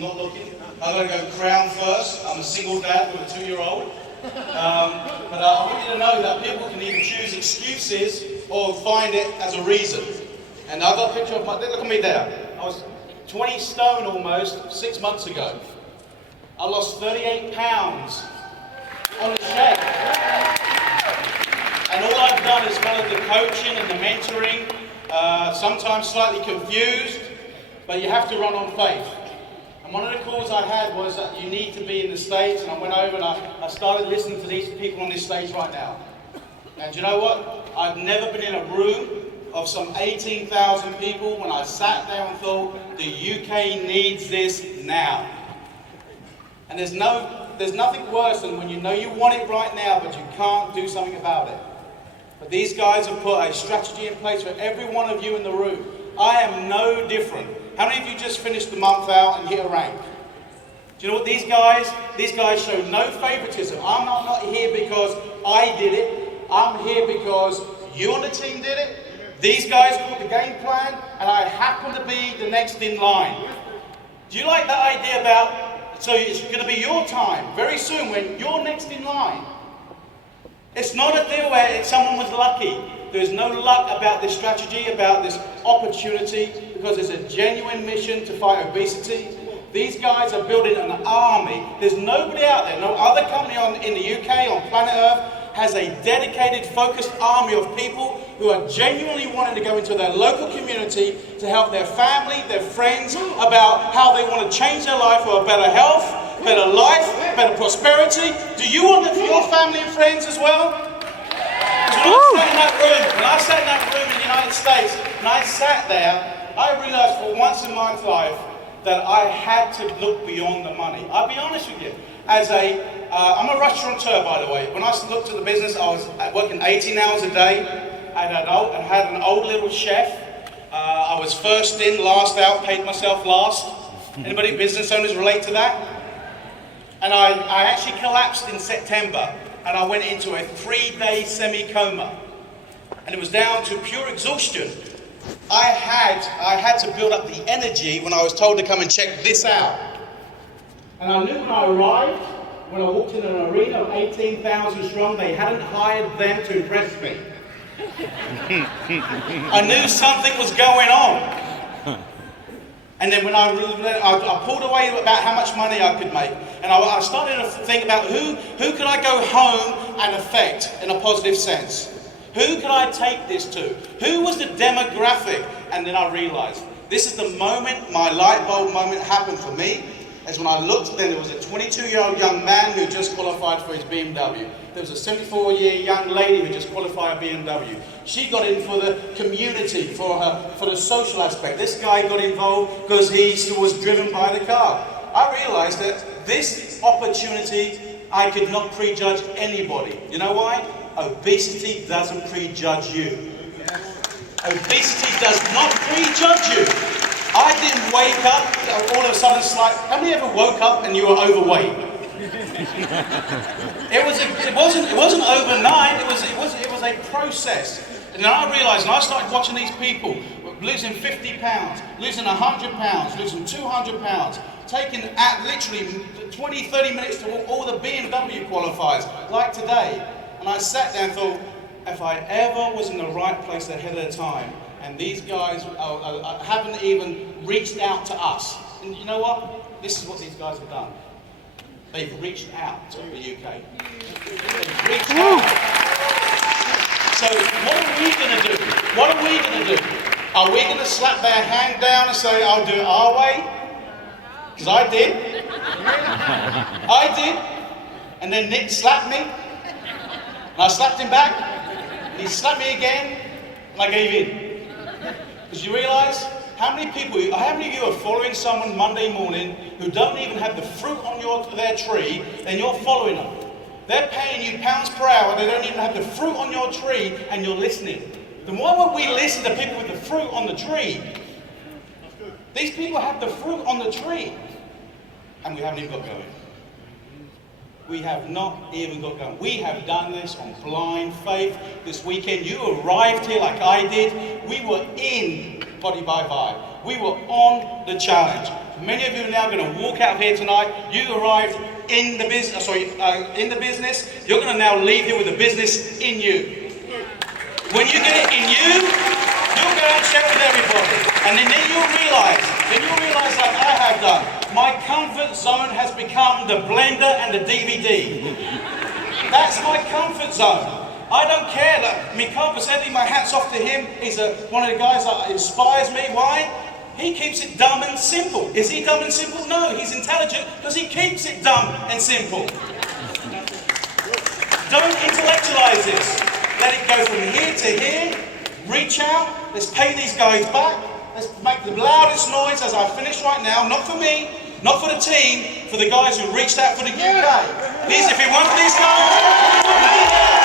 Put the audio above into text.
I'm not looking. I'm going to go crown first. I'm a single dad with a 2-year-old. But I want you to know that people can either choose excuses or find it as a reason. And I've got a picture of my, look at me there. I was 20 stone almost 6 months ago. I lost 38 pounds on the shed. And all I've done is kind of the coaching and the mentoring, sometimes slightly confused, but you have to run on faith. And one of the calls I had was that you need to be in the States, and I went over and I started listening to these people on this stage right now. And do you know what? I've never been in a room of some 18,000 people when I sat there and thought, the UK needs this now. And there's nothing worse than when you know you want it right now, but you can't do something about it. But these guys have put a strategy in place for every one of you in the room. I am no different. How many of you just finished the month out and hit a rank? Do you know what these guys show no favoritism. I'm not here because I did it. I'm here because you on the team did it. These guys put the game plan, and I happen to be the next in line. Do you like that idea about, so it's going to be your time very soon when you're next in line? It's not a deal where someone was lucky. There's no luck about this strategy, about this opportunity, because it's a genuine mission to fight obesity. These guys are building an army. There's nobody out there, no other company in the UK, on planet Earth, has a dedicated, focused army of people who are genuinely wanting to go into their local community to help their family, their friends, about how they want to change their life for a better health, better life, better prosperity. Do you want it for your family and friends as well? When I sat in that room in the United States, and I sat there, I realized for once in my life that I had to look beyond the money. I'll be honest with you. I'm a restaurateur, by the way. When I looked at the business, I was working 18 hours a day. I had an old little chef. I was first in, last out, paid myself last. Anybody business owners relate to that? And I actually collapsed in September, and I went into a 3-day semi-coma. And it was down to pure exhaustion. I had to build up the energy when I was told to come and check this out. And I knew when I arrived, when I walked in an arena of 18,000 strong, they hadn't hired them to impress me. I knew something was going on. And then when I pulled away about how much money I could make, and I started to think about who could I go home and affect in a positive sense? Who could I take this to? Who was the demographic? And then I realized, this is the moment, my light bulb moment happened for me, is when I looked, then there was a 22-year-old young man who just qualified for his BMW. There was a 74-year young lady who just qualified a BMW. She got in for the community, for the social aspect. This guy got involved because he was driven by the car. I realized that this opportunity, I could not prejudge anybody. You know why? Obesity doesn't prejudge you. Obesity does not prejudge you. I didn't wake up all of a sudden. It's like, how many ever woke up and you were overweight? It wasn't overnight. It was a process. And then I realized, and I started watching these people losing 50 pounds, losing 100 pounds, losing 200 pounds, taking literally 20, 30 minutes to walk all the BMW qualifiers, like today. And I sat there and thought, if I ever was in the right place ahead of the time, and these guys haven't even reached out to us. And you know what? This is what these guys have done. They've reached out to the UK. They've reached out. So what are we going to do? What are we going to do? Are we going to slap their hand down and say, I'll do it our way? Because I did. I did. And then Nick slapped me. And I slapped him back. And he slapped me again. And I gave in. Because you realize how many of you are following someone Monday morning who don't even have the fruit on their tree, and you're following them? They're paying you pounds per hour, they don't even have the fruit on your tree, and you're listening. Then why would we listen to people with the fruit on the tree? These people have the fruit on the tree, and we haven't even got going. We have not even got going. We have done this on blind faith this weekend. You arrived here like I did. We were in Body by Vibe. We were on the challenge. Many of you are now going to walk out of here tonight. You arrived in the business. In the business. You're going to now leave here with the business in you. When you get it in you, you'll go and share it with everybody, and then you'll realise, like I have done, my comfort zone has become the blender and the DVD. That's my comfort zone. I don't care. Look, Carl Pacetti, my hat's off to him. He's one of the guys that inspires me. Why? He keeps it dumb and simple. Is he dumb and simple? No, he's intelligent because he keeps it dumb and simple. Don't intellectualize this. Let it go from here to here. Reach out. Let's pay these guys back. Let's make the loudest noise as I finish right now. Not for me, not for the team, for the guys who reached out for the UK. Please, if it weren't for these guys,